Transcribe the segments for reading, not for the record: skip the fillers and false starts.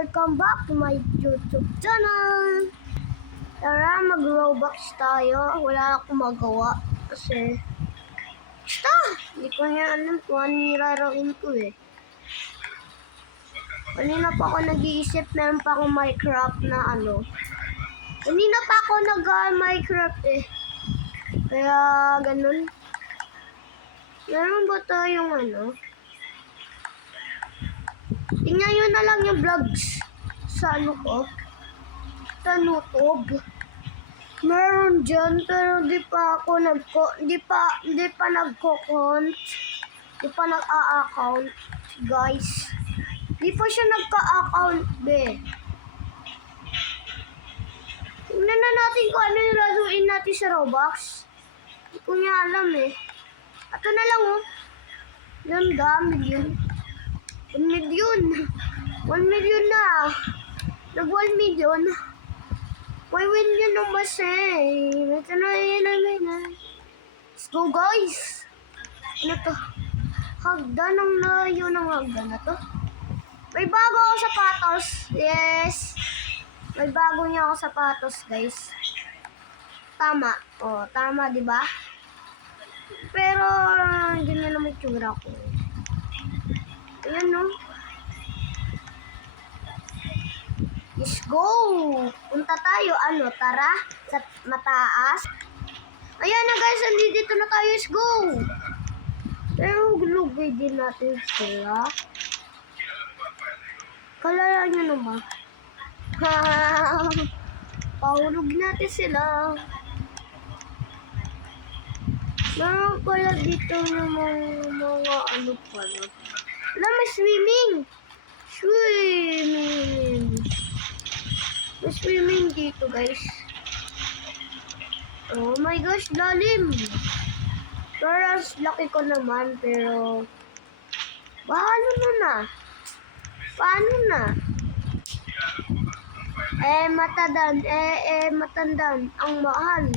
Welcome back to my YouTube channel. Tara, mag-Roblox tayo. Wala akong magawa kasi basta, hindi ko na alam kung ano nilalaroin ko eh. Kanina pa ako nag-iisip, meron pa akong Minecraft na ano. Kanina pa ako nag-Minecraft eh. Kaya ganun. Meron ba tayong ano? Tingnan nyo na lang yung vlogs sa ano ko. Sa YouTube. Meron dyan pero di pa nagko-count. Di pa nag-a-account, guys. Di pa siya nagka-account, be. Tingnan na natin kung ano yung laruin natin sa Roblox. Hindi ko niya alam eh. Ito na lang oh. Ganda, million. 1 million. 1 million na. Nag 1 million. May win yun naman siya eh. Ito na yun. Let's go guys. Ano to? Hagdan ang layo ng hagdan na to. May bago ako sapatos. Yes. May bago niya ako sapatos guys. Tama. Oh, tama diba? Pero hindi na naman tsura ko. Ayan no. Let's go! Punta tayo, tara, sa mataas. Ayan na guys, andito na tayo, let's go! Pero lugay din natin sila. Kalala nyo naman. Pahulog natin sila. Meron pala dito ng mga ano pala. Wala, may swimming! May swimming dito guys. Oh my gosh, lalim. Pero laki ko naman pero paano na? Matandaan ang mahal.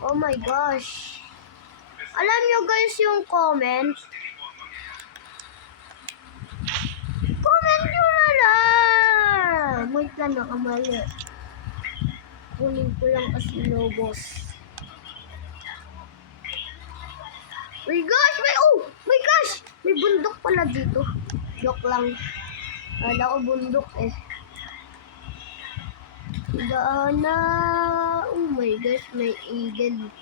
Oh my gosh. Alam nyo guys yung comment nyo na lang. Wait lang, nakamali. Kunin ko lang kasi logos. My gosh! My gosh! May bundok pala dito. Joke lang. Wala ko bundok eh. Daana. Oh my gosh, may eagle.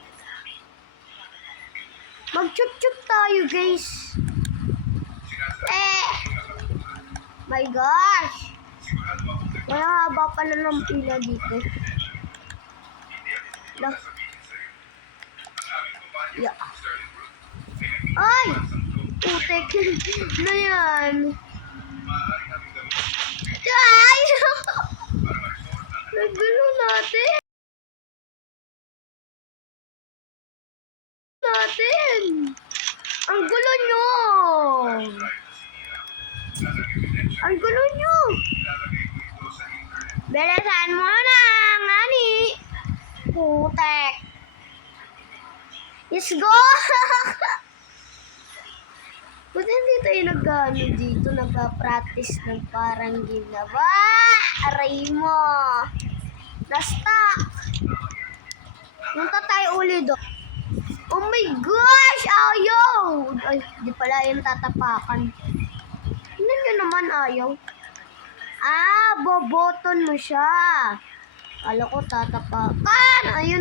Mag-chut-chut tayo guys. My gosh! Kaya haba pala ng pila dito. Yeah. Ay! Putek! Na yan? Ay! Nagulo natin! Ang gulo nyo! Ang gulo nyo! Belasan mo na, ngani! Putek! Let's go! Ba't hindi tayo nagpa-practice ng parang ginawa? Aray mo! Na-stuck! Punta tayo ulit doon. Oh my gosh! Ayaw! Ay, di pala yung tatapakan. Tingnan nyo naman ayaw. Boboton mo siya. Kala ko tatapakan. Ayun